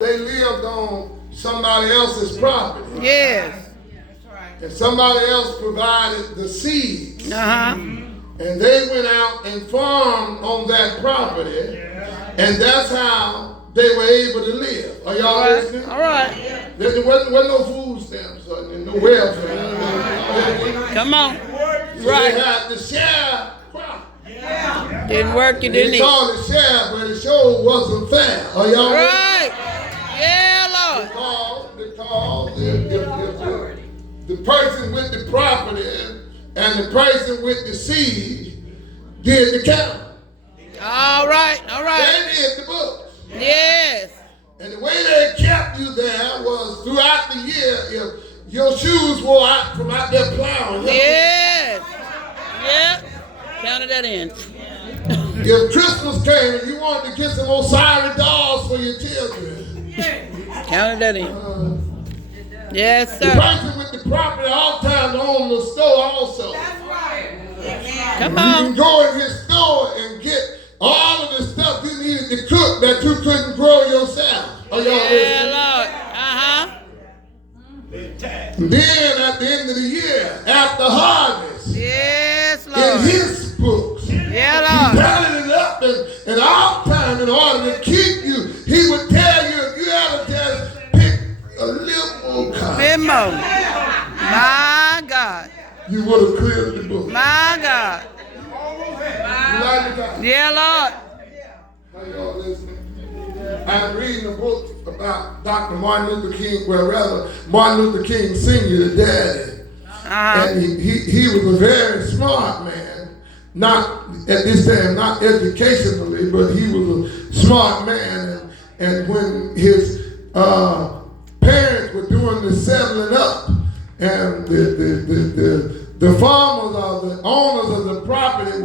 They lived on somebody else's property. Yes. And somebody else provided the seeds. And they went out and farmed on that property. And that's how they were able to live. Are y'all listening? All right. There wasn't no food stamps and no welfare. Come on. So Right. they had to share crop. Didn't work, you didn't They eat. called it share, but it sure wasn't fair. Are y'all listening? Right. Yeah, Lord. Because the person with the property and the person with the seed did the counting. All right. All right. They did the books. Yes. And the way they kept you there was throughout the year, if your shoes wore out from out there plowing. Yes. Yep. Counted that in. If Christmas came and you wanted to get some Osiris dolls for your children. Counted that in. Yes, The sir. person with the property all the time owned the store also. Come You can on. go in his store and get all of the stuff you needed to cook that you couldn't grow yourself. Are y'all Yeah, listening? Lord. And then at the end of the year, after harvest, Yes, in Lord. his books, Yeah, he Lord. tallied it up, and all the time in order to keep you, he would tell you if you ever just pick a little more cotton, Bimbo. My God. you would have cleared the book. My God. You like it, guys? Yeah, Lord. How y'all listening? I'm reading a book about Dr. Martin Luther King, well, rather, Martin Luther King Sr., the daddy. And he was a very smart man. Not at this time, not educationally, but he was a smart man. And when his parents were doing the settling up, and the farmers or the owners of the property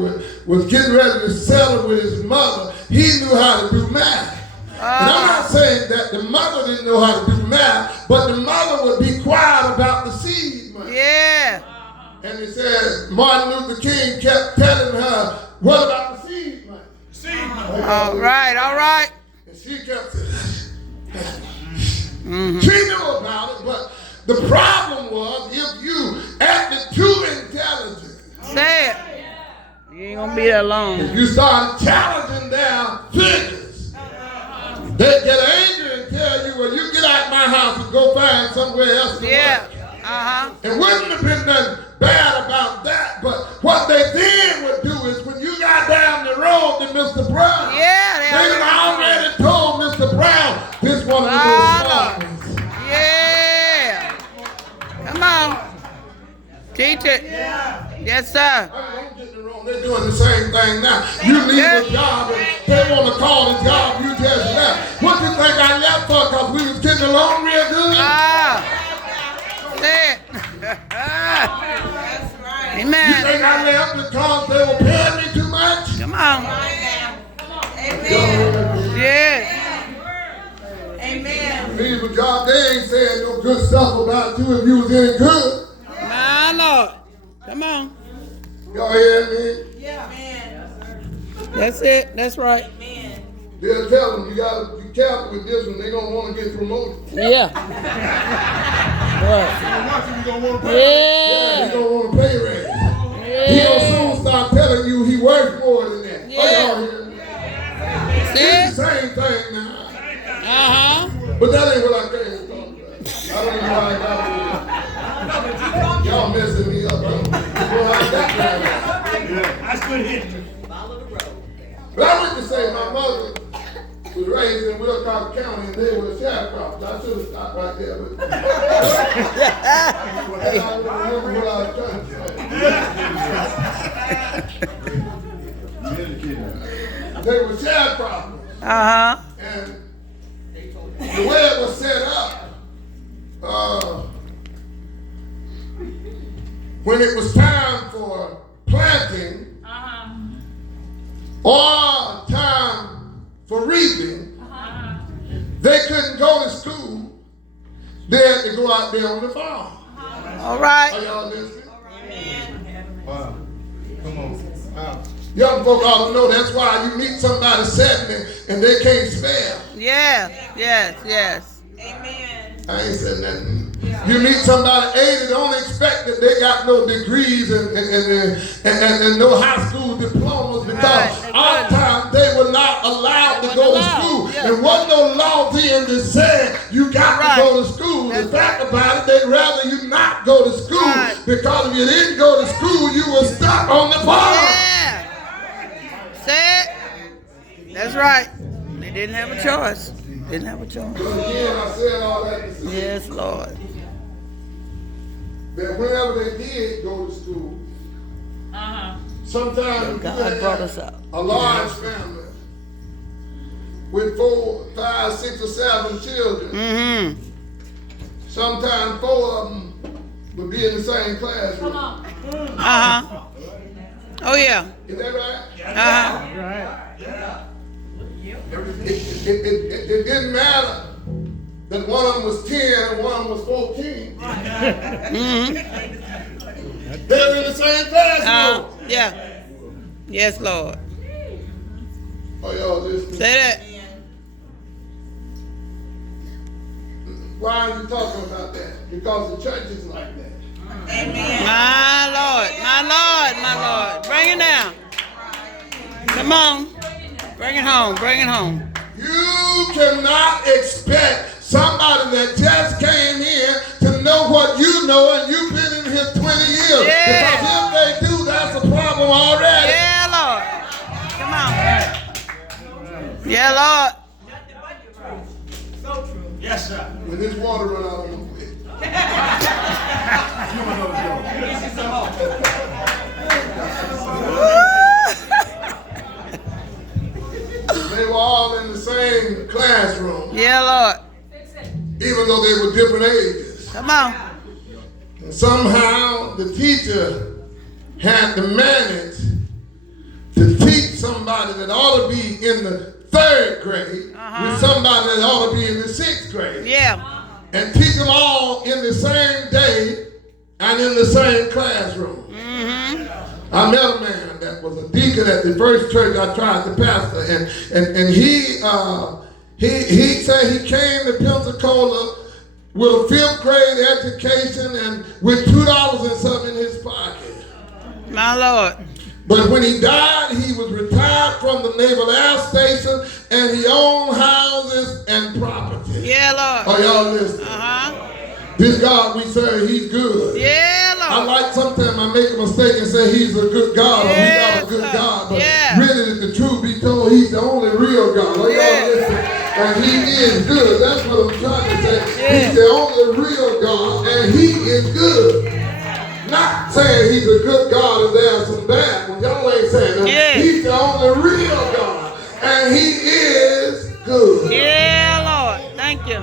was getting ready to settle with his mother, he knew how to do math. And I'm not saying that the mother didn't know how to do math, but the mother would be quiet about the seed money. Yeah. And it said Martin Luther King kept telling her, what about the seed money? Seed money. All right. All right. And she kept saying, she knew about it, but the problem was if you acted too intelligent, Say it. You ain't gonna be there long. if you started challenging their figures, they'd get angry and tell you, well, you get out of my house and go find somewhere else to Yeah. work. It wouldn't have been nothing bad about that, but what they then would do is when you got down the road to Mr. Brown, Yeah, they had already told Mr. Brown this one of the smart ones. Yeah. Come on. Teach it. Yes, sir. Don't get me wrong, they're doing the same thing now. You leave a job and they want to call the job you just left. What you think I left for? Because we was getting along real good? Say it. You Amen. think I left because they were paying me too much? Come on. Yes. Leave a job, they ain't saying no good stuff about you if you was any good. My Lord. Come on. Y'all hear me? That's it. That's right. They'll tell them you gotta be careful with this one, they gonna want to get promoted. Yeah. Right. Yeah, Yeah. he gonna want a pay raise. He Yeah. gonna soon start telling you he worth more than that. Yeah. Are y'all hearing me? See? It's the same thing now. But that ain't what I came to talk about. I don't know why I got it. Y'all messing me up. I don't know how I got that. That's good history. But I went to say my mother was raised in Wilcox County and they were sharecroppers. I should have stopped right there. But I don't remember what I was trying to say. They were sharecroppers. And the way it was set up, when it was time for planting or time for reaping, they couldn't go to school. They had to go out there on the farm. All right. Are y'all listening? Wow. Come on. Wow. Young folk ought to know that's why you meet somebody 70 and they can't spell. Yeah. Yes. I ain't said nothing. You meet somebody 80, don't expect that they got no degrees and no high school diplomas because our time they were not allowed to go to school. Yeah. And wasn't no law then that said you got to go to school. The fact about it, they'd rather you not go to school because if you didn't go to school, you were stuck on the farm. Yeah. Say it. That's right. They didn't have a choice. Didn't have a choice. But again, I said all that to say Yes, Lord. that whenever they did go to school, sometimes God brought us out. a large family with 4, 5, 6, or 7 children. Mm-hmm. Sometimes 4 of them would be in the same classroom. Uh-huh. Oh, yeah. Is that right? Uh-huh. It didn't matter that one of them was 10 and one of them was 14. Mm-hmm. They were in the same classroom. Yeah. Yes, Lord. Oh, y'all listening? Say that. Why are you talking about that? Because the church is like that. My Lord. Bring it down. Come on. Bring it home. You cannot expect somebody that just came in to know what you know and you've been in here 20 years. Yeah. Because if they do, that's a problem already. Yeah, Lord. Come on. Yeah, Lord. Yes, sir. When this water run out, I'm going to quit. They were all in the same classroom, Yeah, Lord. even though they were different ages. Come on. And somehow the teacher had to manage to teach somebody that ought to be in the 3rd grade with somebody that ought to be in the 6th grade. Yeah. And teach them all in the same day and in the same classroom. Mm-hmm. I met a man that was a deacon at the first church I tried to pastor, and he said he came to Pensacola with a 5th grade education and with $2 and something in his pocket. My Lord. But when he died, he was retired from the Naval Air Station and he owned houses and property. Yeah, Lord. Are y'all listening? Uh-huh. This God we serve, he's good. Yeah, I Lord. like sometimes I make a mistake and say he's a good God or he Yes, got a good sir. God. But Yeah. really, the truth be told, he's the only real God. Are y'all listening? And he is good. That's what I'm trying to say. Yeah. He's the only real God and he is good. Not saying he's a good God and there are some bad ones. Y'all ain't saying that. Yeah. He's the only real God and he is good. Yeah, Lord. Thank you.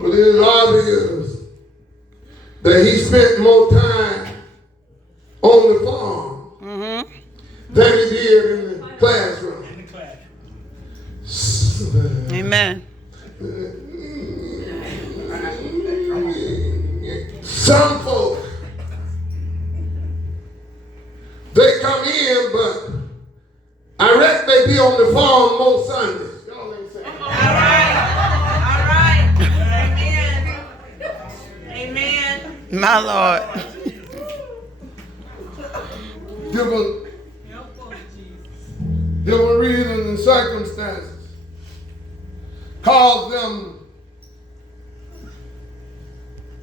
But it is obvious that he spent more time on the farm than he did in the classroom. Amen. Some folk, they come in, but I reckon they be on the farm most Sundays. Y'all ain't saying that. My Lord. Different reasons and circumstances cause them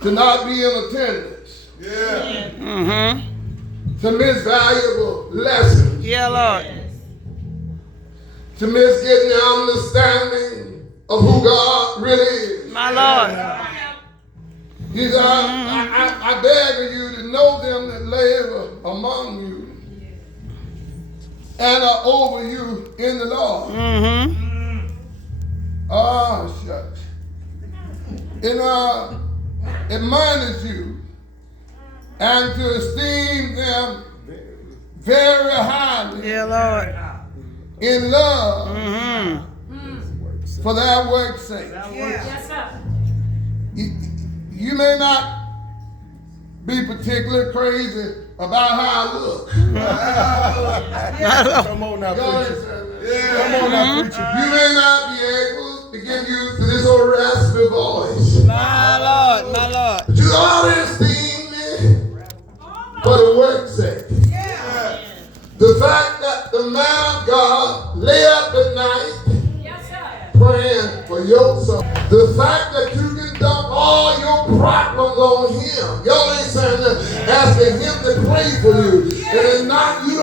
to not be in attendance. Yeah. Mm-hmm. To miss valuable lessons. Yeah, Lord. To miss getting the understanding of who God really is. My Lord. He said, I beg of you to know them that labor among you and are over you in the Lord. Mm-hmm. Ah, shucks. And admonish you and to esteem them very highly Yeah, Lord. in love Mm-hmm. for their work's sake. Yes, sir. You may not be particularly crazy about how I look. Come on now, Y'all ain't preacher. saying that. Yeah. Come on now, preacher. You may not be able to get used to this old raspy voice. My Lord, my Lord. But you ought to esteem me for the work's sake. The fact that the man of God lay up at night praying for your son. The fact that you can dump all your problems on him. Y'all ain't saying that, asking him to pray for you. And it's not you.